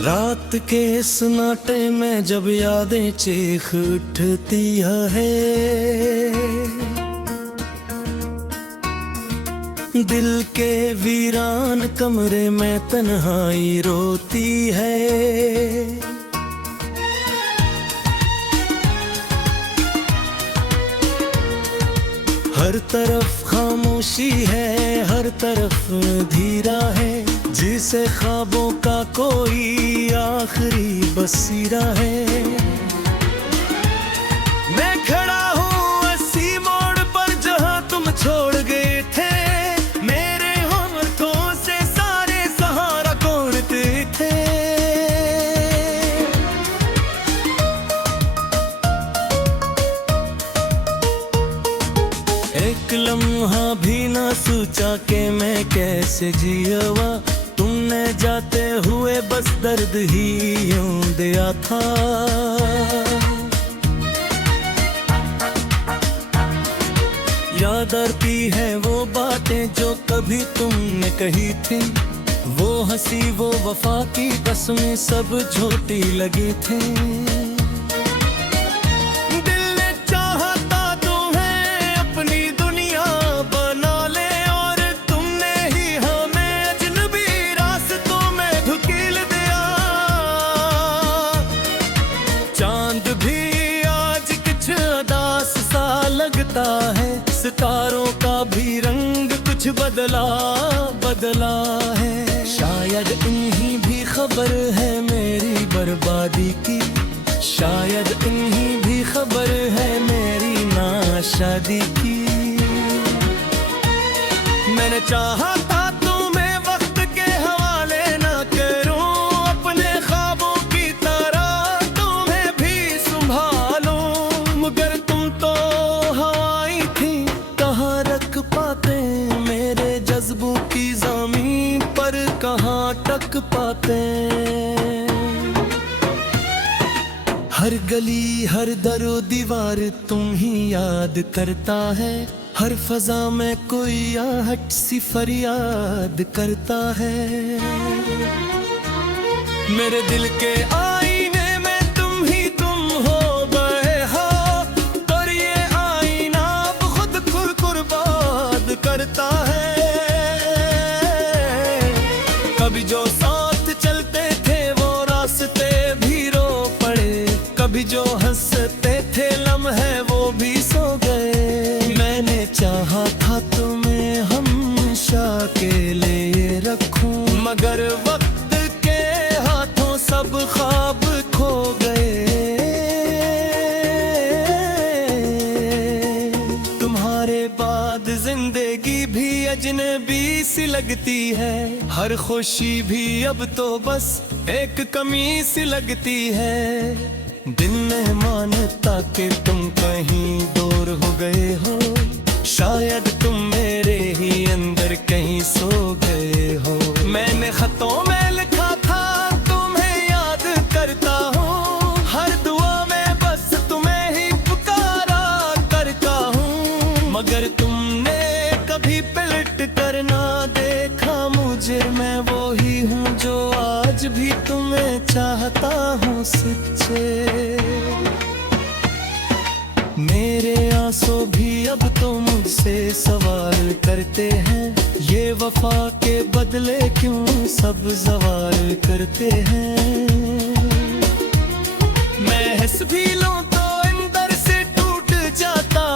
रात के सन्नाटे में जब यादें चीख उठती है, दिल के वीरान कमरे में तन्हाई रोती है। हर तरफ खामोशी है, हर तरफ धीरा है, जिसे ख्वाबों का कोई आखिरी बसीरा है। मैं खड़ा हूँ ऐसी मोड़ पर जहाँ तुम छोड़ गए थे, मेरे होठों से सारे सहारा कौड़ते थे। एक लम्हा भी ना सोचा कि मैं कैसे जियवा, तुमने जाते हुए बस दर्द ही यूं दिया था। याद आती है वो बातें जो कभी तुमने कही थी, वो हंसी वो वफा की कसमें सब झूठी लगी थी। लगता है सितारों का भी रंग कुछ बदला बदला है। शायद इन्हीं भी खबर है मेरी बर्बादी की, शायद इन्हीं भी खबर है मेरी नाशादी की। मैंने चाहा था तुम्हें वक्त के हवाले ना करूं, अपने ख्वाबों की तरह तुम्हें भी संभालूं, मगर तुम तो पाते मेरे जज्बों की ज़मीन पर कहाँ टक पाते। हर गली हर दरो दीवार तुम ही याद करता है, हर फजा में कोई आहट सी फरियाद करता है। मेरे दिल के आईने में तुम ही तुम हो गए हो, और ये आईना अब खुद खुरबाद करता है। कभी जो साथ चलते थे वो रास्ते भी रो पड़े, कभी जो हंसते थे लम्हे वो भी सो गए। मैंने चाहा था तुम्हें हमेशा के लिए रखूं, मगर वक्त के हाथों सब ख्वाब खो गए। तुम्हारे बाद जिंदगी भी अजनबी सी लगती है, हर खुशी भी अब तो बस एक कमी सी लगती है। दिन में मानता कि तुम कहीं दूर हो गए हो, शायद तुम मेरे ही अंदर कहीं सो गए हो। मैंने खतों में लिखा था तुम्हें याद करता हूँ, हर दुआ में बस तुम्हें ही पुकारा करता हूँ, मगर तुमने कभी पलट कर ना देखा मुझे। मैं वो ही हूँ जो आज भी तुम्हें चाहता हूँ सच्चे। मेरे आंसू भी अब तो मुझसे सवाल करते हैं, ये वफा के बदले क्यों सब सवाल करते हैं। मैं हंस भी लूं तो अंदर से टूट जाता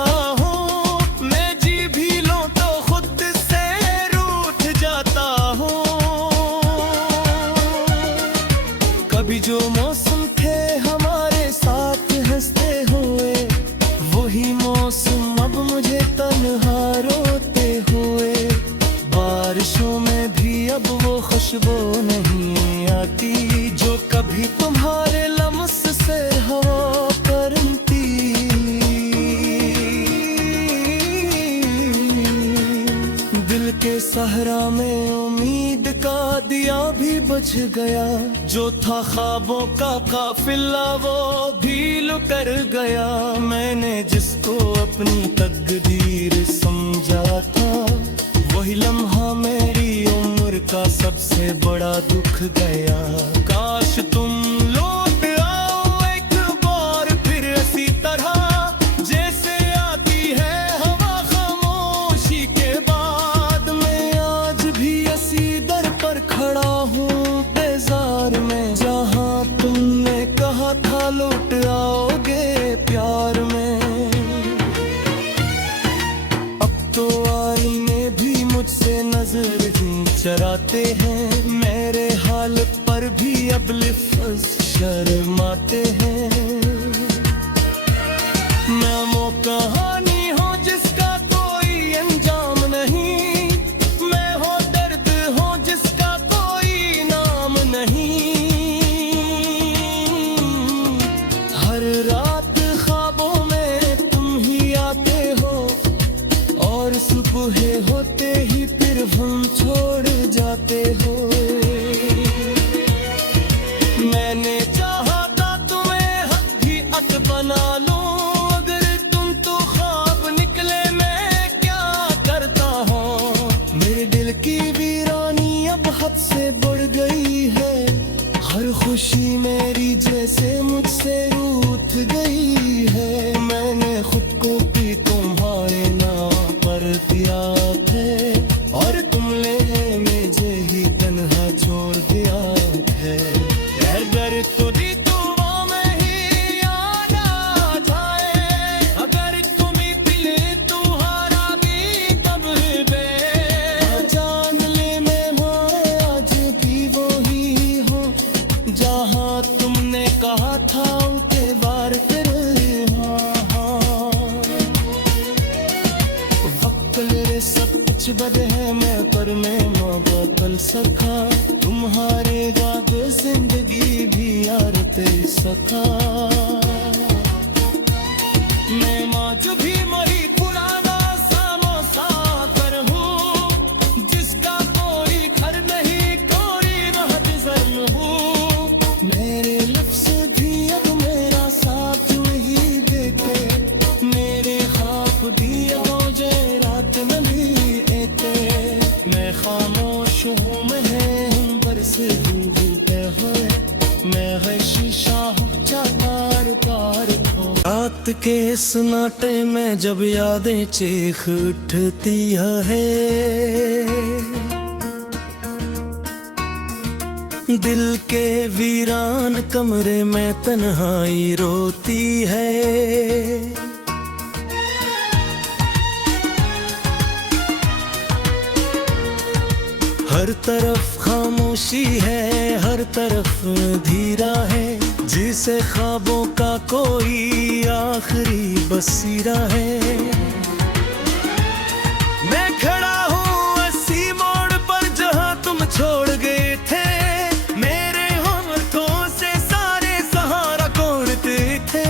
हूँ, मैं जी भी लूं तो खुद से रूठ जाता हूँ। कभी जो मौसम थे हमारे साथ हंसते हुए, वही मौसम अब मुझे तन्हा रोते हुए। बारिशों में भी अब वो खुशबू नहीं आती जो कभी तुम्हारे लम्स से हवा करती। दिल के सहरा में उम्मीद का दिया भी बुझ गया, जो था ख्वाबों का काफिला वो भी लुकर गया। मैंने जिसको अपनी तकदीर समझा था, वही लम्हा मेरी उम्र का सबसे बड़ा दुख गया। काश चराते हैं। मेरे हाल पर भी अब लिफ्ज शर्माते हैं। नामो कहानी हो जिसका कोई अंजाम नहीं, मैं हो दर्द हो जिसका कोई नाम नहीं। हर रात ख्वाबों में तुम ही आते हो और सुबह होते ही फिर हम छोड़ जाते हो। मैंने चाहा था तुम्हें हकीकत बना लूं, अगर तुम तो ख्वाब निकले मैं क्या करता हूँ। मेरे दिल की वीरानी अब हद से बढ़ गई है, हर खुशी मेरी जैसे मुझसे रूठ गई है। मैंने खुद को भी तुम्हारे नाम पर दिया है और तुमने मुझे ही तन्हा छोड़ दिया है। अगर तुझी दुआ में ही याद आ जाए, अगर तुम्हें दिल तुम्हारा भी कब्र दे, जान ले मैं आज भी वो ही हूँ जहाँ तुमने कहा था उनके बार फिर। वक्त मेरे सब कुछ बद है मैं पर मैं बदल सका, तुम्हारे बाद जिंदगी भी यार तेरी सका। मैं आज भी मरी पुराना समोसा कर हूँ, जिसका कोई घर नहीं कोई महजर हूँ। मेरे लफ्ज़ भी अब मेरा साथ नहीं देते, मेरे ख्वाब भी अब मुझे रात में नहीं आते। मैं खामोश हूँ मैं बरस डूबे हुए, मैं है शीशा हूँ चार पार हो। रात के सन्नाटे में जब यादें चीख उठती है, दिल के वीरान कमरे में तन्हाई रोती है। हर तरफ खामोशी है, हर तरफ धीरा है, जिसे ख्वाबों का कोई आखिरी बसीरा है। मैं खड़ा हूँ ऐसी मोड़ पर जहाँ तुम छोड़ गए थे, मेरे होठों से सारे सहारा कौड़ते थे।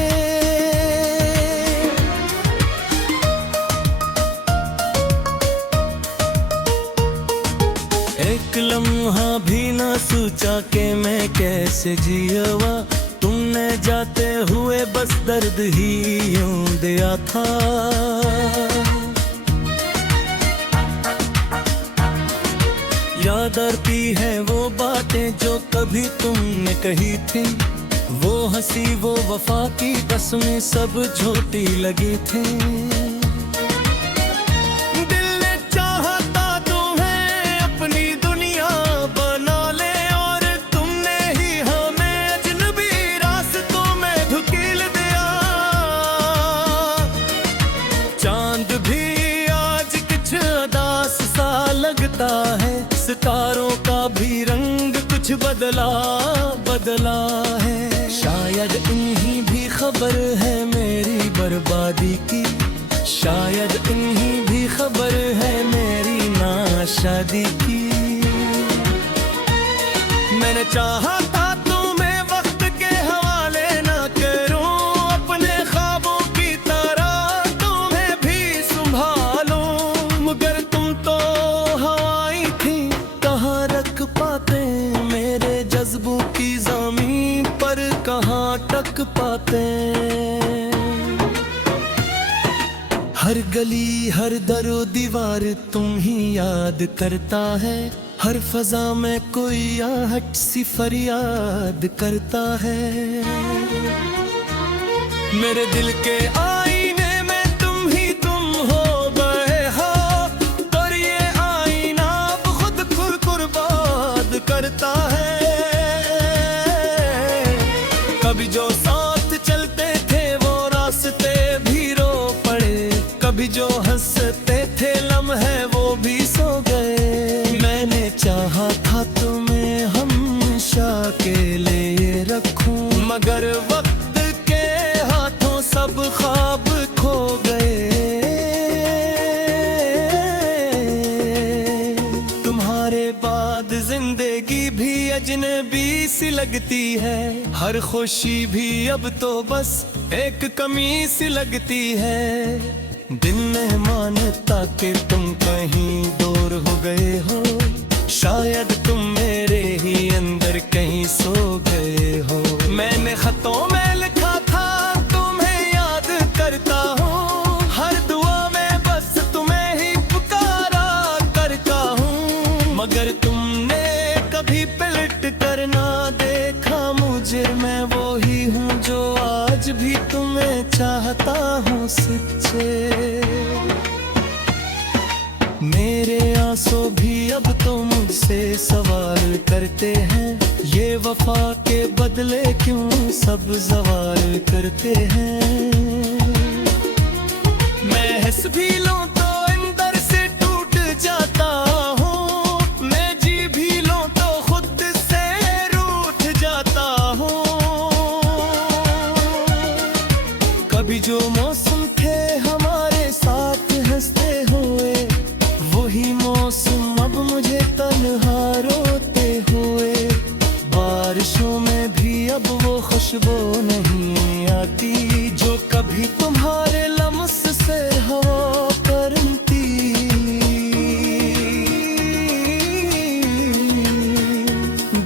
एक लम्हा भी ना सोचा कि मैं कैसे जियवा, तुमने जाते हुए बस दर्द ही यूं दिया था। याद आती है वो बातें जो कभी तुमने कही थी, वो हंसी वो वफा की कसमें सब झूठी लगी थी। लगता है सितारों का भी रंग कुछ बदला बदला है। शायद इन्हीं भी खबर है मेरी बर्बादी की, शायद इन्हीं भी खबर है मेरी नाशादी की। मैंने चाहा था तुम्हें वक्त के हवाले ना करूं, अपने ख्वाबों की तरह तुम्हें भी संभालूं, मगर तुम तो पाते मेरे जज्बों की ज़मीन पर कहाँ टक पाते। हर गली हर दरो दीवार तुम ही याद करता है, हर फजा में कोई आहट सी फरियाद करता है। मेरे दिल के आईने में तुम ही तुम हो गए हो, और ये आईना अब खुद खुरबाद करता है। कभी जो साथ चलते थे वो रास्ते भी रो पड़े, कभी जो हंसते थे लम्हे वो भी सो गए। मैंने तुम्हारे बाद जिंदगी भी अजनबी सी लगती है, हर खुशी भी अब तो बस एक कमी सी लगती है। दिन नहीं मानता कि तुम कहीं दूर हो गए हो, शायद तुम मेरे ही अंदर कहीं सो गए हो। मैंने खतों में लिखा था तुम्हें याद करता हूँ, हर दुआ में बस तुम्हें ही पुकारा करता हूँ। मगर तुमने कभी पलट कर ना देखा मुझे, मैं वो ही हूँ जो आज भी तुम्हें चाहता हूँ सच्चे। मेरे आंसू भी अब तो मुझसे सवाल करते हैं, ये वफा के बदले क्यों सब सवाल करते हैं। मैं हंस भी लूं तो अंदर से टूट जाता हूँ, मैं जी भी लूं तो खुद से रूठ जाता हूँ। कभी जो मौसम थे हमारे साथ हंसते हुए, वही मौसम अब मुझे तन्हा रोते हुए। बारिशों में भी अब वो खुशबू नहीं आती, जो कभी तुम्हारे लम्स से हवा करती।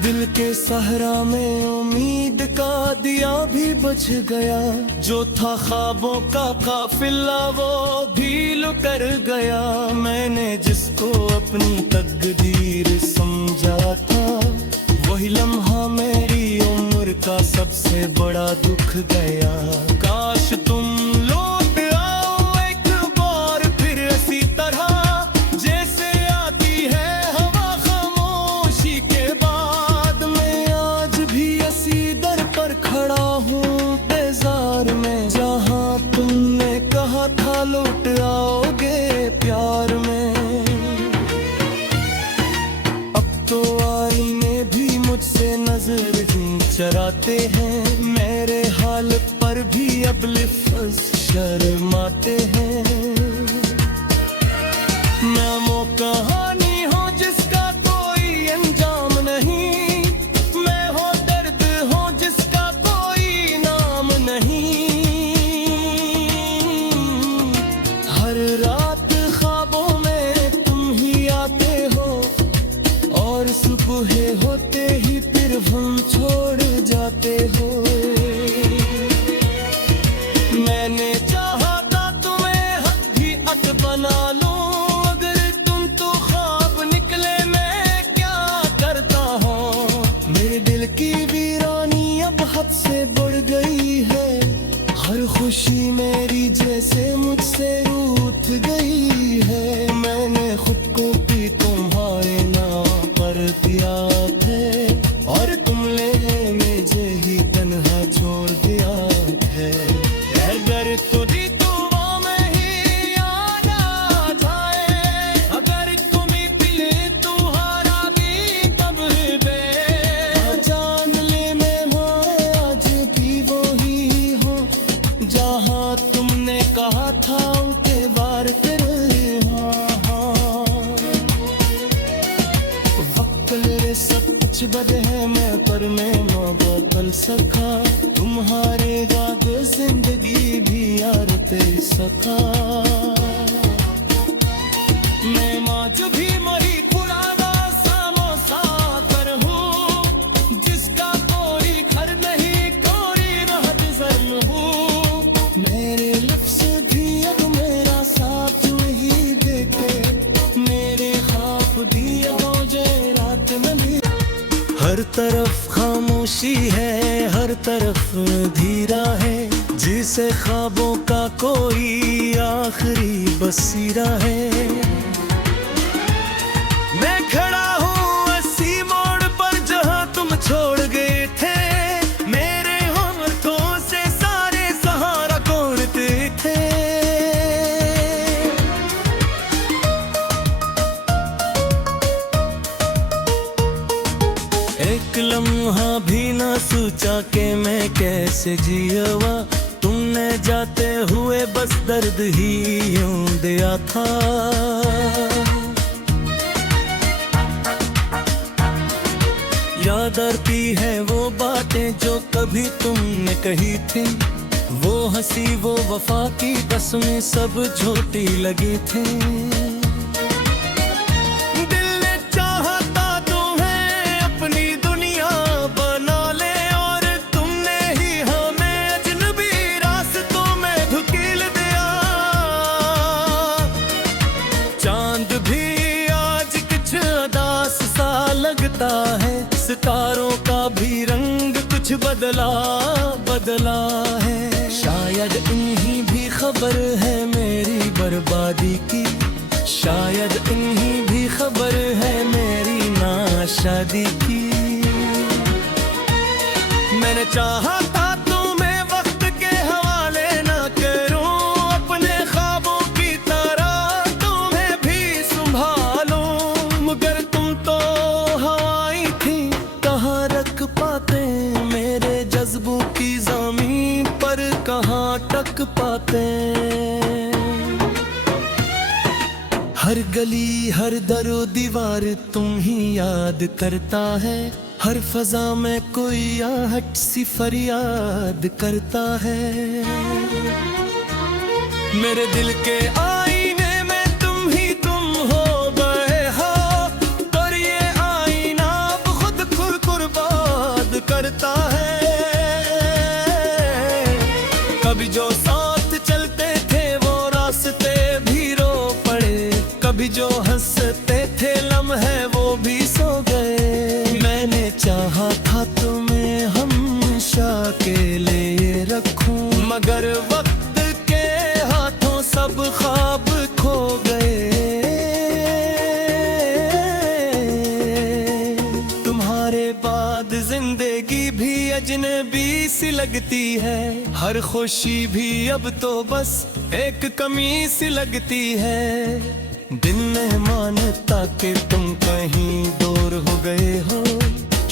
दिल के सहरा में उम्मीद का दिया भी बुझ गया, जो था ख्वाबों का काफिला वो भी लुकर गया। मैंने जिसको अपनी तकदीर समझा था, वही लम्हा मेरी उम्र का सबसे बड़ा दुख गया। काश तुम लौट आओ एक बार फिर इसी तरह, जैसे आती है हवा खामोशी के बाद। मैं आज भी इसी दर पर खड़ा हूँ बेजार में, जहाँ तुमने कहा था लौट आओगे प्यार में। अब तो आईने भी मुझसे नजर ही चराते हैं, मेरे हाल पर भी अब लिफ्ज शर्माते हैं। मैं वो कहानी हूँ जिसका कोई अंजाम नहीं, मैं हो दर्द हूँ जिसका कोई नाम नहीं। हर रात ख्वाबों में तुम ही आते हो, और सुबह होते ही फिर हम छोड़ जाते हो। मैंने चाहा था तुम्हें हकीकत बना लूं, अगर तुम तो ख्वाब निकले मैं क्या करता हूँ। मेरे दिल की वीरानी अब हद से बढ़ गई है, हर खुशी मेरी जैसे मुझसे रूठ गई है। मैंने खुद को भी तुम्हारे नाम पर दिया है, और तुमने मुझे ही तन्हा छोड़ दिया है। अगर तुझी दुआ में ही याद आ जाए, अगर तुम्हें दिल तुम्हारा भी कब्र पे जान ले, मैं आज भी वो ही हूँ जहाँ तुमने कहा था उनके बार कर। सब कुछ बद है मैं, पर मैं ना बदल सका। तुम्हारे बाद जिंदगी भी यार तेरी सका। मैं मौज भी मरी पुराना समोसा कर हूँ, जिसका कोई घर नहीं कोई रहत जर हूँ। मेरे लफ्ज़ भी अब मेरा साथ नहीं देते, मेरे ख्वाब भी अब मुझे रात नहीं। हर तरफ खामोशी है, हर तरफ धीरा है, जिसे ख्वाबों का कोई आखिरी बसीरा है। मैं खड़ा हूँ ऐसी मोड़ पर जहाँ तुम छोड़ गए थे, मेरे होठों से सारे सहारा कोरते थे। एक लम्हा भी ना सोचा कि मैं कैसे जियवा, तुमने जाते हुए बस दर्द ही यूं दिया था। याद आती है वो बातें जो कभी तुमने कही थी, वो हंसी वो वफा की कसमें सब झूठी लगी थी। दिल ने चाहा था तुम्हें अपनी दुनिया बना ले, और तुमने ही हमें अजनबी रास्तों में धुकेल दिया। चांद भी आज कुछ उदास सा लगता है, सितारों का भी रंग कुछ बदला बदला है। शायद इन्हीं भी खबर है मेरी बर्बादी की, शायद इन्हीं भी खबर है मेरी नाशादी की। मैंने चाहा था तुम्हें वक्त के हवाले ना करूं, अपने ख्वाबों की तरह तुम्हें भी संभालूं, मगर तुम तो हवाई थी, कहाँ रख पाते मेरे जज्बों की ज़मीन पर, कहाँ टक पाते। हर गली हर दरो दीवार तुम ही याद करता है, हर फजा में कोई आहट सी फरियाद करता है। मेरे दिल के आईने में तुम ही तुम हो गए हो, पर ये आईना अब खुद खुरबाद करता है। कभी जो साथ चलते थे वो रास्ते भी रो पड़े, कभी जो हंसते थे लम्हे वो भी सो गए। मैंने चाहा था तुम्हें हमेशा के लिए रखूं, मगर वक्त के हाथों सब ख्वाब खो गए। तुम्हारे बाद जिंदगी भी अजनबी सी लगती है, हर खुशी भी अब तो बस एक कमी सी लगती है। दिन में मानता कि तुम कहीं दूर हो गए हो,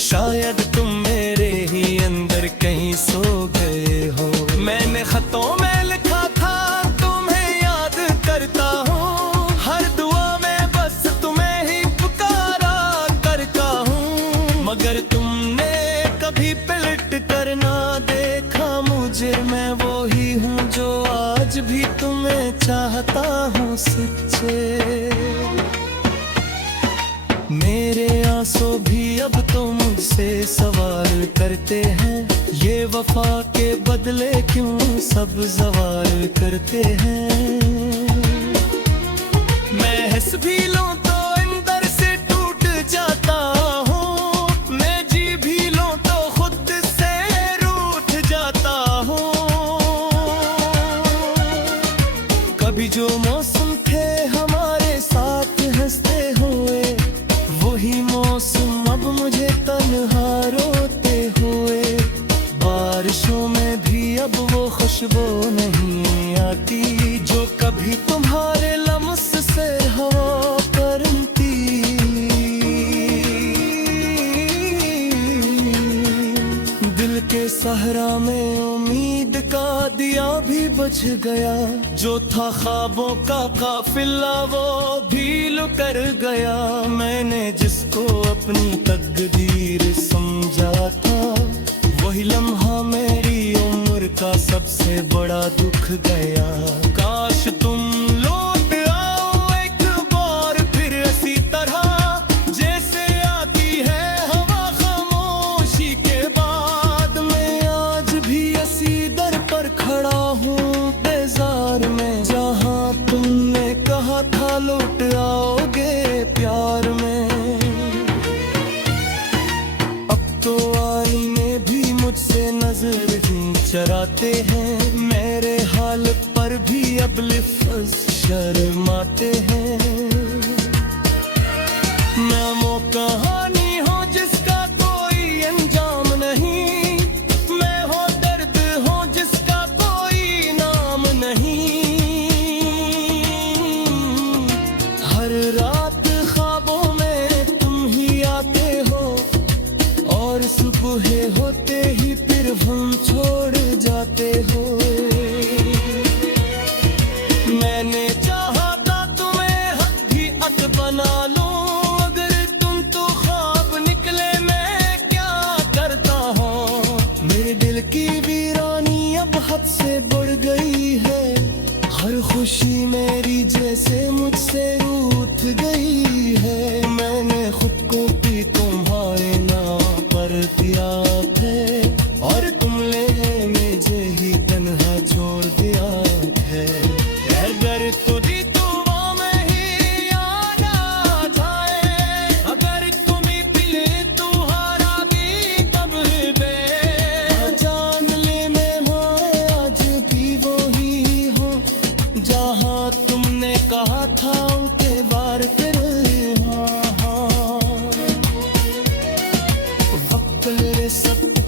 शायद तुम मेरे ही अंदर कहीं सो गए हो। मैंने खतों में लिखा था तुम्हें याद करता हूँ, हर दुआ में बस तुम्हें ही पुकारा करता हूँ, मगर तुमने कभी पलट कर ना देखा मुझे। मैं वो ही हूँ जो आज भी तुम्हें चाहता हूँ सच्चे। मेरे आंसू भी अब तो मुझसे सवाल करते हैं, ये वफा के बदले क्यों सब सवाल करते हैं। मैं हंस भी लूं तो अंदर से टूट जाता हूँ, मैं जी भी लूं तो खुद से रूठ जाता हूँ। कभी जो मौसम थे हमारे साथ हंसते हुए, वही मौसम अब मुझे तन्हा रोते हुए। बारिशों में भी अब वो खुशबू नहीं आती, जो कभी तुम्हारे लम्स से हवा करती। दिल के सहरा में उम्मीद का दिया भी बुझ गया, जो था ख्वाबों का काफिला वो भी लुकर गया। मैंने जिसको अपनी तकदीर समझा था, वही लम्हा मेरी उम्र का सबसे बड़ा दुख गया। काश तुम लौट आओ एक बार फिर इसी तरह, जैसे आती है हवा खामोशी के बाद। मैं आज भी इसी दर पर खड़ा हूँ बेजार में, जहाँ तुमने कहा था लौट आओगे प्यार में। अब तो आईने भी मुझसे नजर ही चराते हैं, मेरे हाल पर भी अब लिफ्ज शर्माते हैं। मैं वो कहानी हूँ जिसका कोई अंजाम नहीं, मैं हो दर्द हूँ जिसका कोई नाम नहीं। हर रात ख्वाबों में तुम ही आते हो, और सुबह होते ही फिर हम छोड़ जाते हो। मैंने चाहा था तुम्हें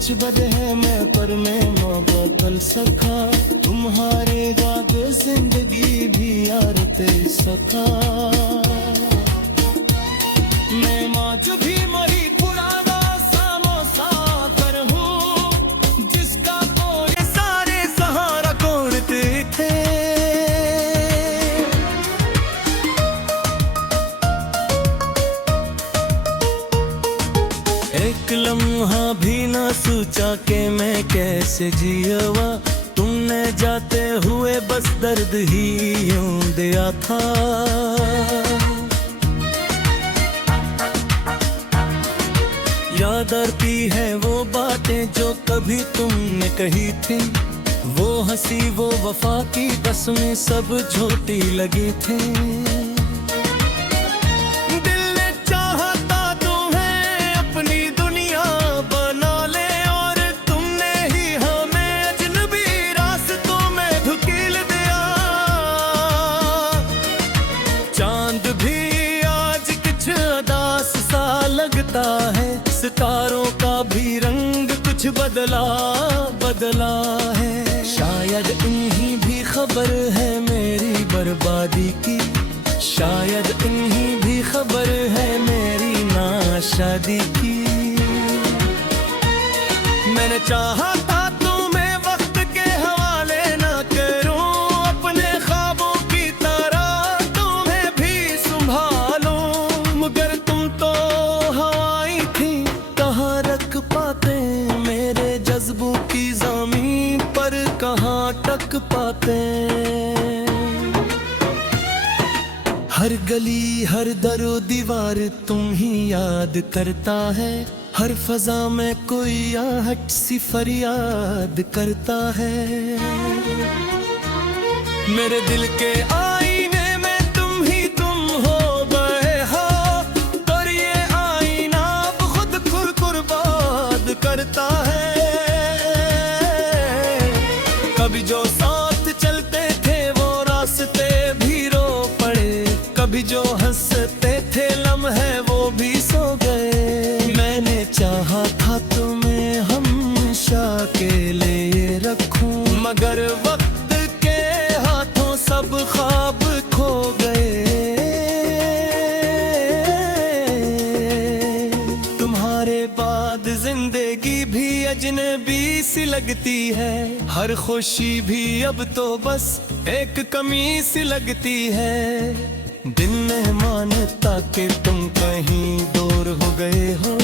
कुछ बद है मैं पर मैं माँ बदल सका, तुम्हारे बाद जिंदगी भी यार तेरी सका। मैं माँ जो भी मरी पुराना समोसा कर हूँ, जिसका कोई सारे सहारा कोड़ते थे। एक लम्हा भी ना सोचा कि मैं कैसे जियवा, तुमने जाते हुए बस दर्द ही यूं दिया था। याद आती है वो बातें जो कभी तुमने कही थी, वो हंसी वो वफा की कसमें सब झूठी लगी थी। लगता है सितारों का भी रंग कुछ बदला बदला है। शायद इन्हीं भी खबर है मेरी बर्बादी की, शायद इन्हीं भी खबर है मेरी नाशादी की। मैंने चाहा था तुम्हें वक्त के हवाले ना करूं, अपने ख्वाबों की तरह तुम्हें भी संभालूं, मगर तुम तो पाते मेरे जज्बों की ज़मीन पर कहाँ टक पाते। हर गली हर दरो दीवार तुम ही याद करता है, हर फजा में कोई आहट सी फरियाद करता है। मेरे दिल के आईने में तुम ही तुम हो गए हो, और ये आईना अब खुद खुरबाद करता है। कभी जो साथ चलते थे वो रास्ते भी रो पड़े, कभी जो हंसते थे लम्हे वो भी सो गए। मैंने चाहा था तुम्हें हमेशा के लिए रखूं, मगर वक्त के हाथों सब ख्वाब खो गए। तुम्हारे बाद जिंदगी भी अजनबी सी लगती है, हर खुशी भी अब तो बस एक कमी सी लगती है। दिन में मानता कि तुम कहीं दूर हो गए हो,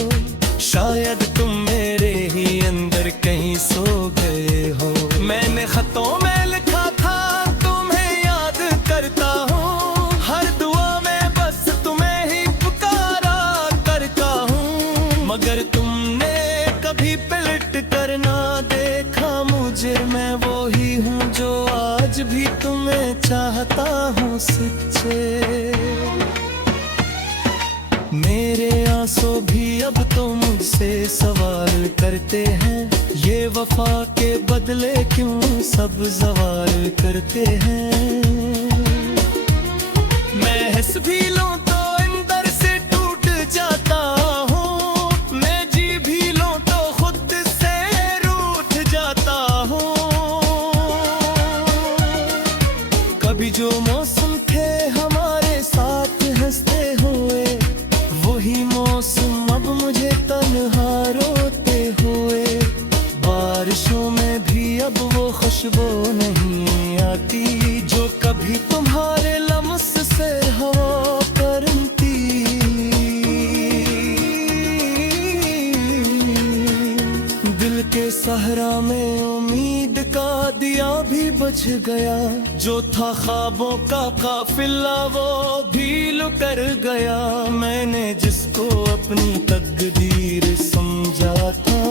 शायद तुम मेरे ही अंदर कहीं सो गए हो। मैंने खतों में लिखा था तुम्हें याद करता हूँ, हर दुआ में बस तुम्हें ही पुकारा करता हूँ, मगर तुमने कभी पलट कर ना देखा मुझे। मैं वो ही हूँ जो आज भी तुम्हें चाहता हूँ सच्चे। मेरे आंसू भी अब तो मुझसे सवाल करते हैं, ये वफा के बदले क्यों सब सवाल करते हैं। मैं हंस भी लूं तो अंदर से टूट जाता हूँ, मैं जी भी लूं तो खुद से रूठ जाता हूँ। कभी जो मौसम थे हमारे साथ हंसते हुए, वही मौसम अब मुझे तन्हा रोते हुए। बारिशों में भी अब वो खुशबू नहीं आती जो कभी तुम्हारे लम्स से हवा करती। दिल के सहरा में उम्मीद का दिया भी बुझ गया, जो था ख्वाबों का काफिला वो भी लुकर गया। मैंने जिसको अपनी तकदीर समझा था,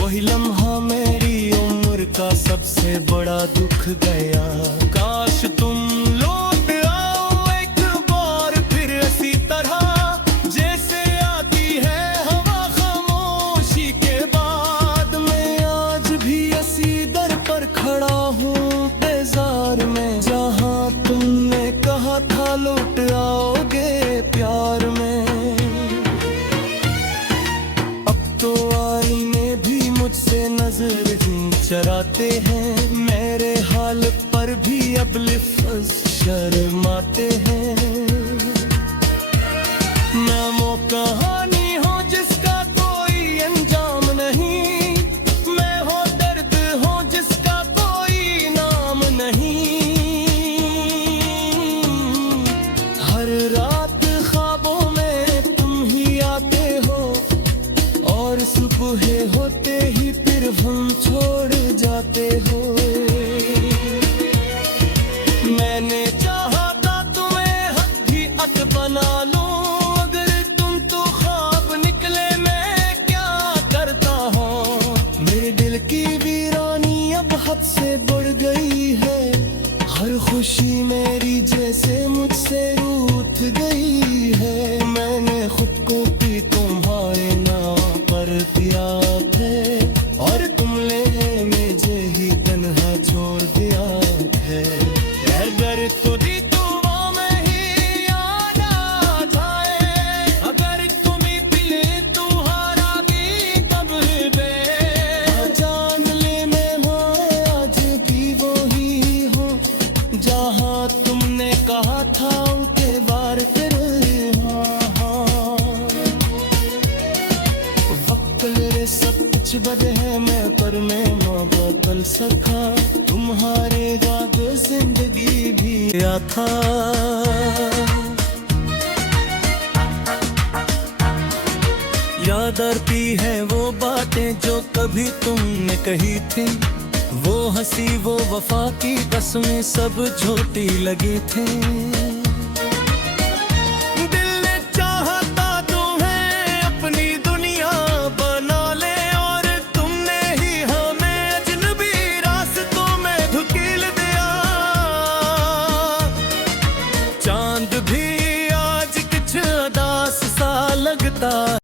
वही लम्हा मेरी उम्र का सबसे बड़ा दुख गया। काश तुम लौट आओ एक बार फिर इसी तरह, जैसे आती है हवा खामोशी के बाद। मैं आज भी इसी दर पर खड़ा हूँ बेजार में, जहाँ तुमने कहा था लौट आओगे प्यार में। अब तो आईने भी मुझ आते हैं, मेरे हाल पर भी अब लिफ्ज शर्माते हैं। मैं वो कहानी हूँ जिसका कोई अंजाम नहीं, मैं हो दर्द हूँ जिसका कोई नाम नहीं। हर रात ख्वाबों में तुम ही आते हो, और सुबह होते ही फिर हम छोड़ जाते हो। मैंने चाहा था तुम्हें हकीकत बना लूं, अगर तुम तो ख्वाब निकले मैं क्या करता हूँ। मेरे दिल की वीरानी अब हद से बढ़ गई है, हर खुशी मेरी जैसे मुझसे रूठ गई है। मैंने खुद को भी तुम्हारे नाम पर दिया है, और तुमने मुझे ही तन्हा छोड़ दिया है। अगर तुझी दुआ में ही याद आ जाए, अगर तुम्ही दिल तुम्हारा भी कब्र पे जान ले, मैं आज भी वो ही हूँ जहाँ तुमने कहा था उनके बार फिर। वक्त मेरे सब कुछ बद है मैं, पर मैं ना बदल सका। तुम्हारे बाद जिंदगी भी आया था। याद आती है वो बातें जो कभी तुमने कही थी, वो हंसी वो वफा की कसमें सब झूठी लगी थी।